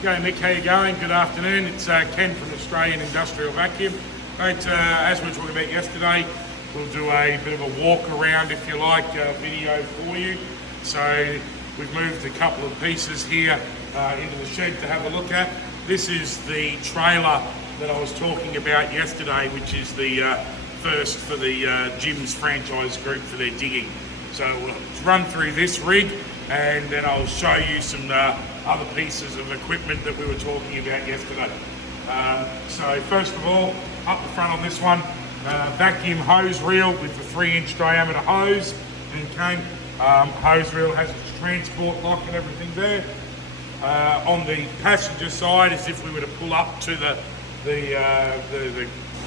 G'day Nick, how you going? Good afternoon. It's Ken from Australian Industrial Vacuum. Mate, as we were talking about yesterday, we'll do a bit of a walk around, if you like, video for you. So we've moved a couple of pieces here into the shed to have a look at. This is the trailer that I was talking about yesterday, which is the first for the Jim's franchise group for their digging. So we'll run through this rig and then I'll show you some other pieces of equipment that we were talking about yesterday. So first of all, up the front on this one, vacuum hose reel with the 3-inch diameter hose. Okay, hose reel has its transport lock and everything there. On the passenger side, as if we were to pull up to the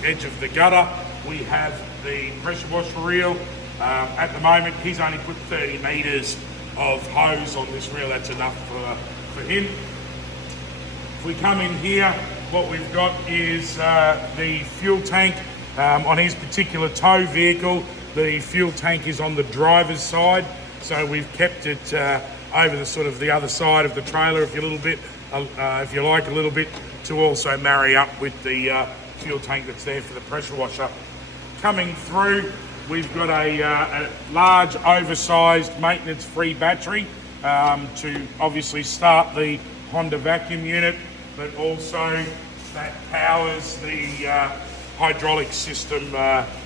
edge of the gutter, we have the pressure washer reel. At the moment, he's only put 30 metres of hose on this reel. That's enough for him. If we come in here, what we've got is the fuel tank. On his particular tow vehicle, the fuel tank is on the driver's side, so we've kept it over the sort of the other side of the trailer, if you like, a little bit, to also marry up with the fuel tank that's there for the pressure washer. Coming through, we've got a large oversized maintenance-free battery to obviously start the Honda vacuum unit, but also that powers the hydraulic system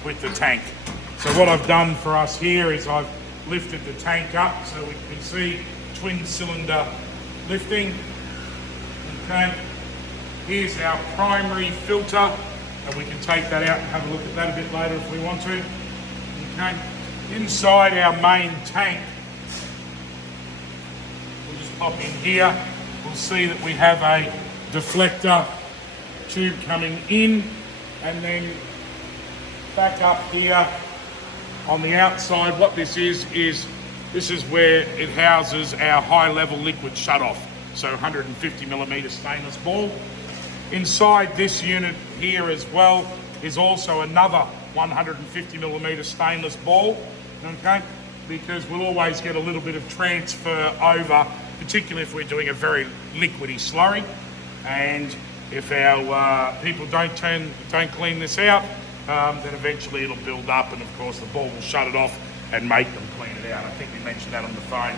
with the tank. So what I've done for us here is I've lifted the tank up so we can see twin cylinder lifting. Okay, here's our primary filter, and we can take that out and have a look at that a bit later if we want to. Okay. Inside our main tank, we'll just pop in here, we'll see that we have a deflector tube coming in, and then back up here on the outside, what this is this is where it houses our high level liquid shutoff, so 150mm stainless ball. Inside this unit here as well is also another 150mm stainless ball, okay, because we'll always get a little bit of transfer over, particularly if we're doing a very liquidy slurry, and if our people don't clean this out, then eventually it'll build up, and of course the ball will shut it off and make them clean it out. I think we mentioned that on the phone.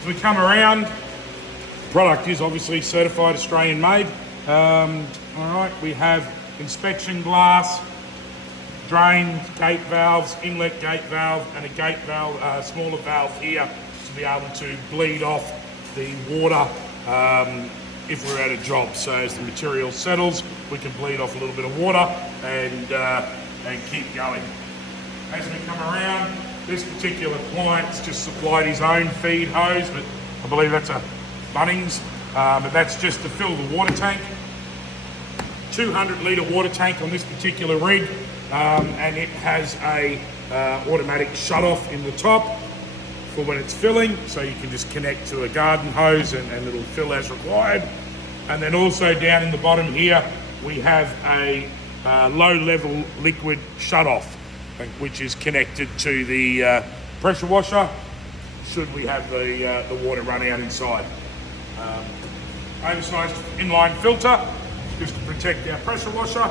As we come around, the product is obviously certified Australian made. All right, we have inspection glass, drain gate valves, inlet gate valve, and a gate valve, smaller valve here to be able to bleed off the water if we're at a job. So as the material settles, we can bleed off a little bit of water and keep going. As we come around, this particular client's just supplied his own feed hose, but I believe that's a Bunnings, but that's just to fill the water tank. 200 litre water tank on this particular rig, and it has a automatic shut off in the top for when it's filling, so you can just connect to a garden hose and it'll fill as required. And then also down in the bottom here we have a low level liquid shut off, which is connected to the pressure washer should we have the water run out inside. Oversized inline filter just to protect our pressure washer.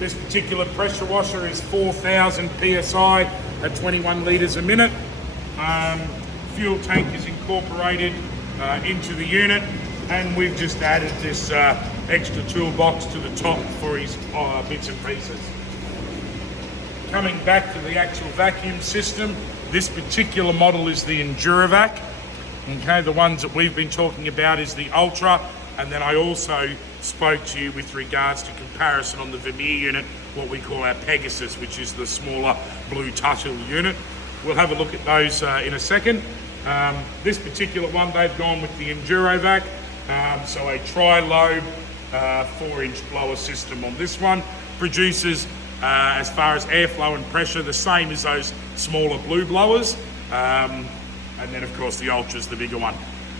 This particular pressure washer is 4,000 psi at 21 litres a minute. Fuel tank is incorporated into the unit, and we've just added this extra toolbox to the top for his bits and pieces. Coming back to the actual vacuum system, this particular model is the EnduraVac. Okay, the ones that we've been talking about is the Ultra, and then I also spoke to you with regards to comparison on the Vermeer unit, what we call our Pegasus, which is the smaller blue Tuthill unit. We'll have a look at those in a second. This particular one, they've gone with the EnduraVac, so a tri-lobe 4-inch blower system on this one. Produces, as far as airflow and pressure, the same as those smaller blue blowers. And then of course the Ultra's the bigger one.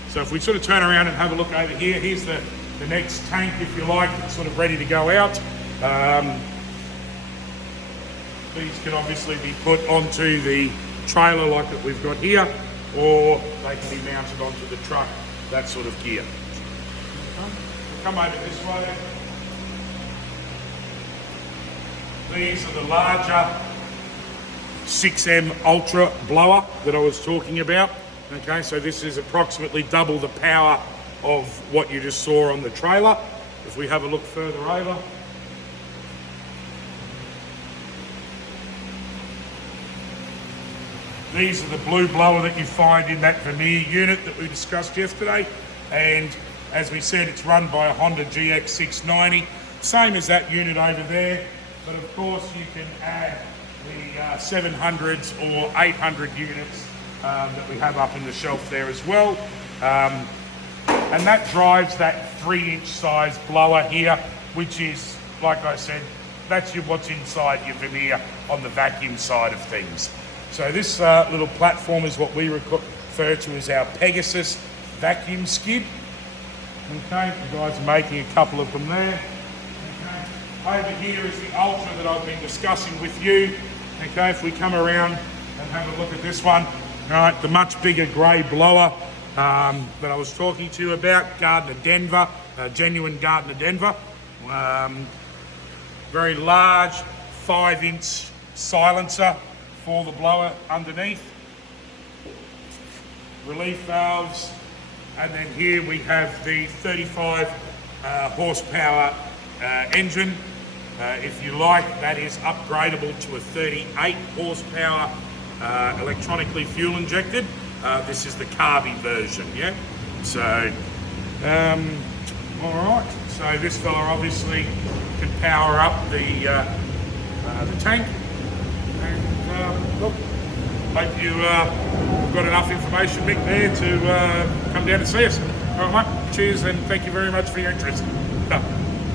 So if we sort of turn around and have a look over here, here's the next tank, if you like, it's sort of ready to go out. These can obviously be put onto the trailer like that we've got here, or they can be mounted onto the truck that sort of gear. Come over this way. These are the larger 6M Ultra blower that I was talking about. Okay, so this is approximately double the power of what you just saw on the trailer. If we have a look further over. These are the blue blower that you find in that Vermeer unit that we discussed yesterday. And as we said, it's run by a Honda GX690, same as that unit over there. But of course you can add the 700s or 800 units that we have up in the shelf there as well. And that drives that 3-inch size blower here, which is, like I said, that's what's inside your Vermeer on the vacuum side of things. So this little platform is what we refer to as our Pegasus vacuum skid. Okay, the guys are making a couple of them there. Okay. Over here is the Ultra that I've been discussing with you. Okay, if we come around and have a look at this one, right, the much bigger grey blower that I was talking to you about, Gardner Denver, genuine Gardner Denver. Very large 5-inch silencer for the blower underneath. Relief valves. And then here we have the 35 horsepower engine. If you like, that is upgradable to a 38 horsepower electronically fuel injected. This is the carby version, yeah? So, all right. So this fella obviously can power up the tank. And look, hope you got enough information, Mick, there to come down and see us. All right, mate. Cheers, and thank you very much for your interest.